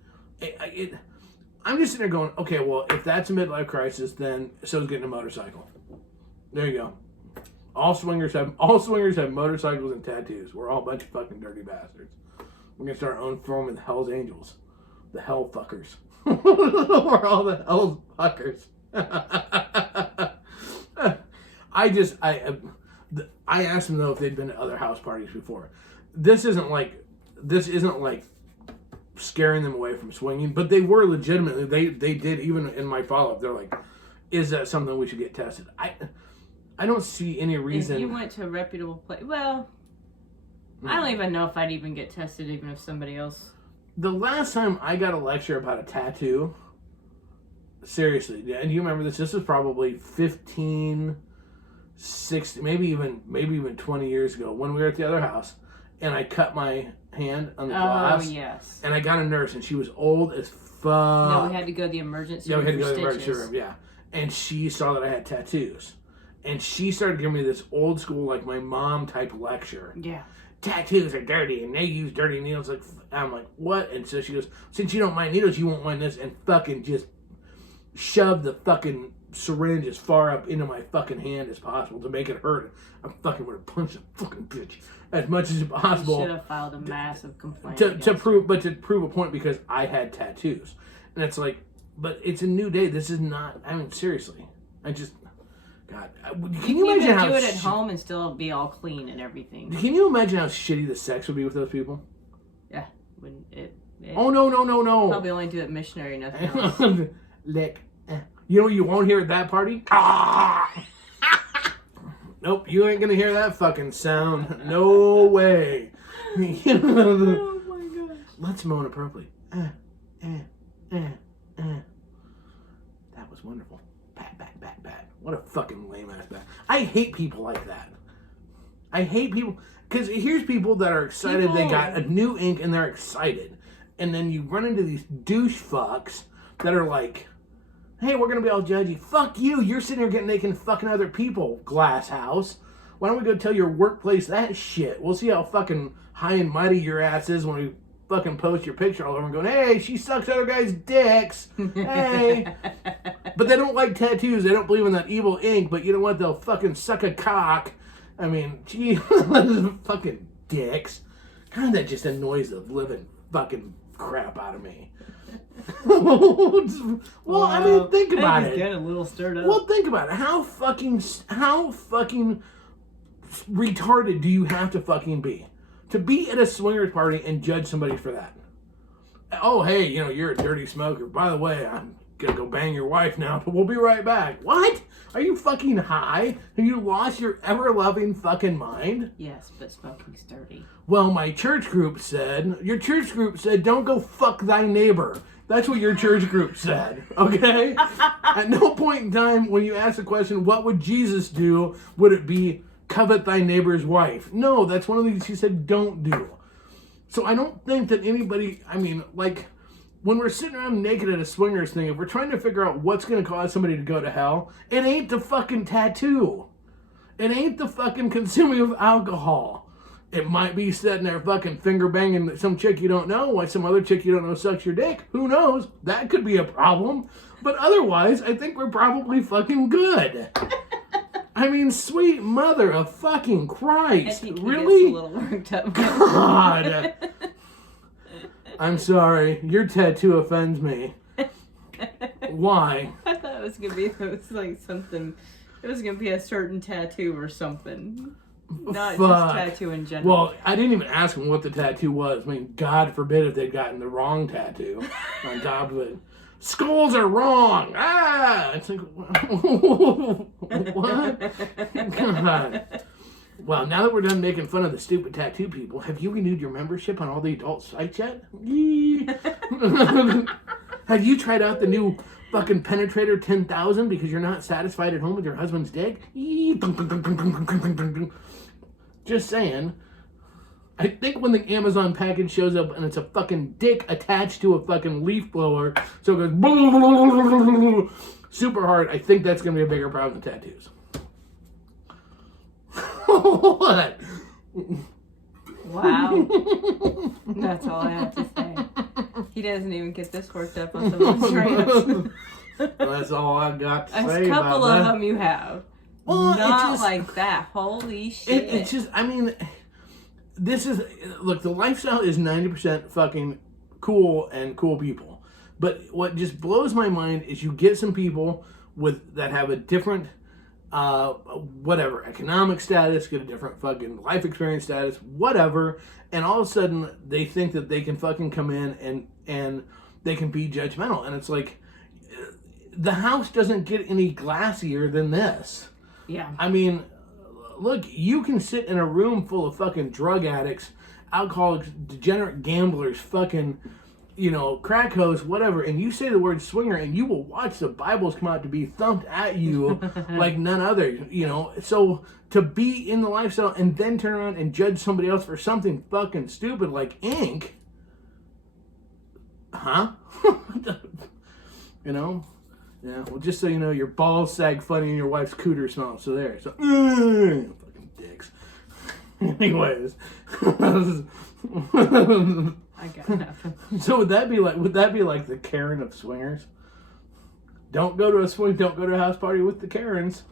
I'm just sitting there going, okay, well, if that's a midlife crisis, then so's getting a motorcycle. There you go. All swingers have motorcycles and tattoos. We're all a bunch of fucking dirty bastards. We're gonna start our own firm with Hell's Angels, the Hell Fuckers. We're all the Hell Fuckers. I asked them though if they'd been to other house parties before. This isn't like scaring them away from swinging, but they were legitimately. They did, even in my follow up. They're like, "Is that something we should get tested?" I don't see any reason. If you went to a reputable place, well, I don't even know if I'd even get tested, even if somebody else. The last time I got a lecture about a tattoo, seriously, and you remember this? This was probably 15, 16, maybe even 20 years ago when we were at the other house, and I cut my hand on the glass. Oh yes. And I got a nurse, and she was old as fuck. No, we had to go to the emergency room. Yeah, we had to go to the stitches. emergency room. Yeah, and she saw that I had tattoos. And she started giving me this old school, like my mom type lecture. Yeah. Tattoos are dirty and they use dirty needles. I'm like, what? And so she goes, since you don't mind needles, you won't mind this. And fucking just shoved the fucking syringe as far up into my fucking hand as possible to make it hurt. I fucking would have punched the fucking bitch as much as possible. You should have filed a massive complaint. To prove a point because I had tattoos. And it's like, but it's a new day. This is not, I mean, seriously. God, You can you imagine how do it at home and still be all clean and everything? Can you imagine how shitty the sex would be with those people? Yeah, when it Oh no! Probably only do it missionary, nothing else. Lick. You know what you won't hear at that party? Ah! Nope, you ain't gonna hear that fucking sound. No way. Oh my gosh. Let's moan appropriately. That was wonderful. Pat. What a fucking lame ass pat. I hate people like that. I hate people because here's people that are excited they got a new ink and they're excited, and then you run into these douche fucks that are like, hey, we're gonna be all judgy. Fuck you. You're sitting here getting naked and fucking other people, glass house. Why don't we go tell your workplace that shit? We'll see how fucking high and mighty your ass is when we fucking post your picture all over and going, hey, she sucks other guys' dicks. Hey. But they don't like tattoos. They don't believe in that evil ink, but you know what? They'll fucking suck a cock. I mean, gee, fucking dicks. God, that just annoys the living fucking crap out of me. Well, I mean, think about it. Getting a little stirred up. Well, think about it. How fucking retarded do you have to fucking be to be at a swingers party and judge somebody for that? Oh, hey, you know, you're a dirty smoker. By the way, I'm gonna go bang your wife now, but we'll be right back. What? Are you fucking high? Have you lost your ever-loving fucking mind? Yes, but smoking's dirty. Well, my church group said, your church group said, don't go fuck thy neighbor. That's what your church group said, okay? At no point in time when you ask the question, what would Jesus do, would it be covet thy neighbor's wife? No, that's one of the things he said don't do. So I don't think that anybody, I mean, like, when we're sitting around naked at a swingers thing, if we're trying to figure out what's going to cause somebody to go to hell, it ain't the fucking tattoo. It ain't the fucking consuming of alcohol. It might be sitting there fucking finger banging some chick you don't know, while some other chick you don't know sucks your dick. Who knows? That could be a problem. But otherwise, I think we're probably fucking good. I mean, sweet mother of fucking Christ. I think really? Gets a little worked up. God. I'm sorry. Your tattoo offends me. Why? I thought it was gonna be like something. It was gonna be a certain tattoo or something. Not just tattoo in general. Well, I didn't even ask him what the tattoo was. I mean, God forbid if they'd gotten the wrong tattoo on top of it. Skulls are wrong. Ah! It's like, what? God. Well, now that we're done making fun of the stupid tattoo people, have you renewed your membership on all the adult sites yet? Have you tried out the new fucking Penetrator 10,000 because you're not satisfied at home with your husband's dick? Just saying. I think when the Amazon package shows up and it's a fucking dick attached to a fucking leaf blower, so it goes super hard, I think that's going to be a bigger problem than tattoos. What? Wow. That's all I have to say. He doesn't even get this worked up on some of his rants. That's all I got to say about that. A couple of them you have. Well, not like that. Holy shit. It's just, I mean, this is, look, the lifestyle is 90% fucking cool and cool people. But what just blows my mind is you get some people that have a different whatever, economic status, get a different fucking life experience status, whatever, and all of a sudden they think that they can fucking come in and they can be judgmental. And it's like, the house doesn't get any glassier than this. Yeah. I mean, look, you can sit in a room full of fucking drug addicts, alcoholics, degenerate gamblers, fucking, you know, crack hoes, whatever, and you say the word swinger and you will watch the Bibles come out to be thumped at you like none other, you know. So to be in the lifestyle and then turn around and judge somebody else for something fucking stupid like ink, huh? You know? Yeah, well, just so you know, your balls sag funny and your wife's cooter smells. So there. So, fucking dicks. Anyways. I got nothing. So would that be like the Karen of swingers? Don't go to a house party with the Karens.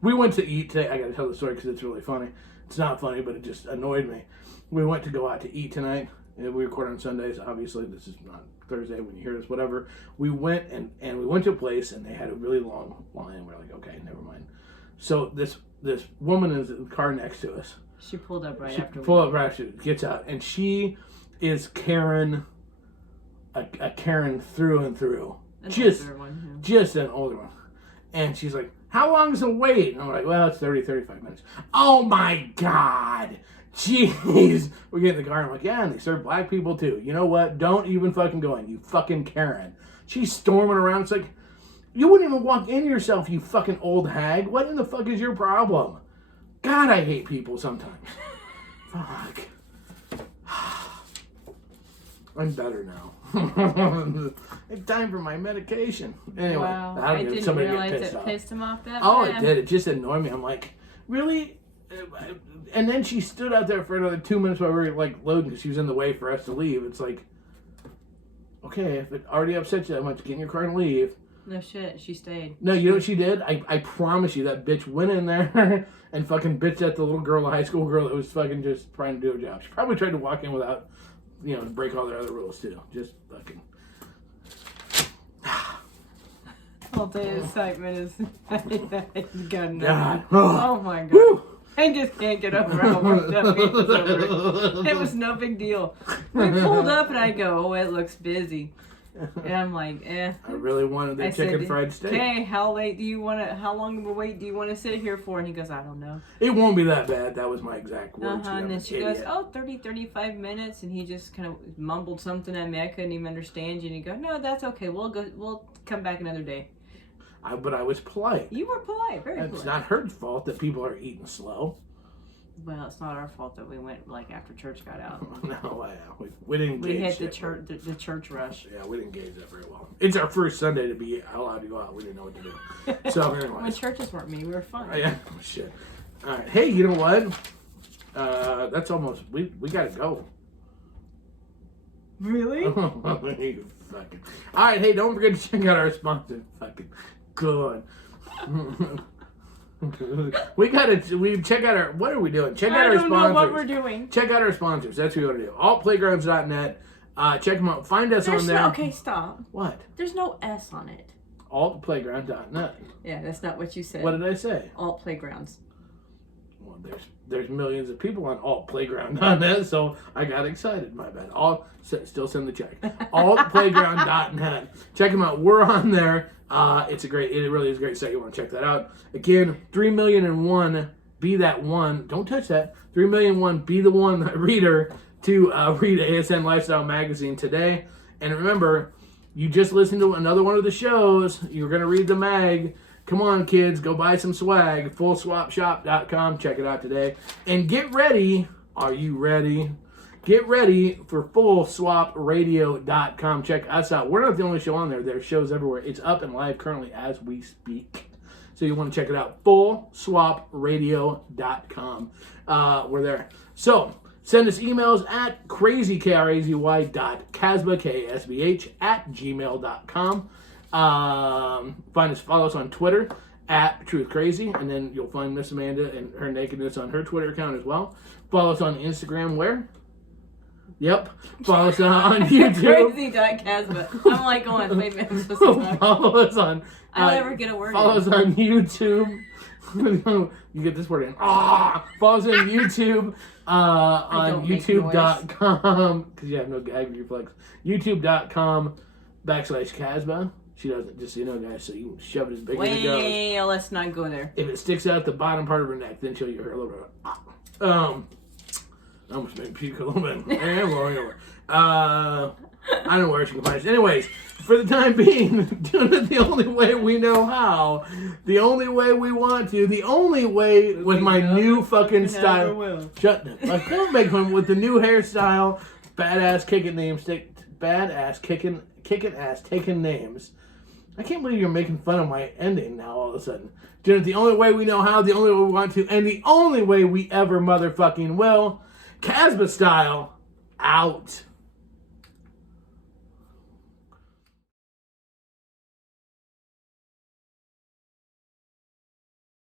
We went to eat today. I gotta tell the story because it's really funny. It's not funny, but it just annoyed me. We went to go out to eat tonight, And we record on Sundays. Obviously, this is not Thursday when you hear this, whatever. We went and we went to a place and they had a really long line. We're like, okay, never mind. So this woman is in the car next to us. She pulled up right after. She gets out, and she is Karen, a Karen through and through. Just an older one. And she's like, how long is the wait? And I'm like, well, it's 35 minutes. Oh my God. Jeez. We get in the car, I'm like, yeah, and they serve black people too. You know what? Don't even fucking go in, you fucking Karen. She's storming around. It's like, you wouldn't even walk in yourself, you fucking old hag. What in the fuck is your problem? God, I hate people sometimes. Fuck. I'm better now. It's time for my medication. Anyway, wow. I don't know if somebody get pissed off. Pissed him off that Oh, bad. it did. It just annoyed me. I'm like, really? And then she stood out there for another 2 minutes while we were like loading because she was in the way for us to leave. It's like, okay, if it already upsets you that much, get in your car and leave. No shit, she stayed. No, you know what she did? I promise you that bitch went in there and fucking bitched at the little girl, the high school girl that was fucking just trying to do her job. She probably tried to walk in without, break all their other rules too. Just fucking. All day excitement is good enough. God. Oh my God. Woo. I just can't get over how worked up he was over it. It was no big deal. We pulled up and I go, oh, it looks busy. And I'm like, eh. I really wanted the chicken fried steak. Okay, how long of a wait do you want to sit here for? And he goes, I don't know. It won't be that bad. That was my exact words. And then she goes, 35 minutes. And he just kind of mumbled something at me. I couldn't even understand you. And he goes, no, that's okay. We'll come back another day. But I was polite. You were polite, very polite. It's not her fault that people are eating slow. Well, it's not our fault that we went after church got out. No, we didn't. We hit the church rush. Yeah, we didn't gauge that very well. It's our first Sunday to be allowed to go out. We didn't know what to do. So anyway, when churches weren't me, we were fine. Yeah, shit. All right, hey, you know what? That's almost we gotta go. Really? You fucking. All right, hey, don't forget to check out our sponsor. Fucking good. We check out our. What are we doing? Check out our sponsors. I don't know what we're doing. Check out our sponsors. That's what we want to do. Altplaygrounds.net. Check them out. Find us on there. Okay, stop. What? There's no S on it. Altplayground.net. Yeah, that's not what you said. What did I say? Alt Playgrounds. Well, there's millions of people on altplayground.net, so I got excited. My bad. Still send the check. Altplayground.net. Check them out. We're on there. It really is a great site. You want to check that out. Again, 3,000,001. Be that one. Don't touch that. 3,000,001. Be the one reader to read ASN Lifestyle Magazine today. And remember, you just listened to another one of the shows. You're going to read the mag. Come on, kids. Go buy some swag. FullSwapShop.com. Check it out today. And get ready. Are you ready? Get ready for FullSwapRadio.com. Check us out. We're not the only show on there. There's shows everywhere. It's up and live currently as we speak. So you want to check it out. FullSwapRadio.com. We're there. So send us emails at Krazy, Krazy, .Kasbah, KSBH, @gmail.com. Follow us on Twitter at Truth Krazy, and then you'll find Miss Amanda and her nakedness on her Twitter account as well. Follow us on Instagram where? Yep. Follow us on YouTube. Krazy.Kasbah. I'm like going, wait a minute, I'm supposed to talk. Follow us on. I never get a word. Follow us on YouTube. You get this word in. Follow us on YouTube. On YouTube.com. Because you have no gag reflex. YouTube.com/Kasbah. She doesn't, just so you know, guys, so you can shove it as big as it goes. Wait, let's not go there. If it sticks out the bottom part of her neck, then she'll hear her a little bit. I almost made me puke a little bit. I don't know where she can find us. Anyways, for the time being, doing it the only way we know how, the only way we want to, the only way with my new fucking style. Shut up. Like, don't make fun with the new hairstyle, badass kicking names, badass kicking ass taking names. I can't believe you're making fun of my ending now all of a sudden. Doing it the only way we know how, the only way we want to, and the only way we ever motherfucking will. Kasbah style, out.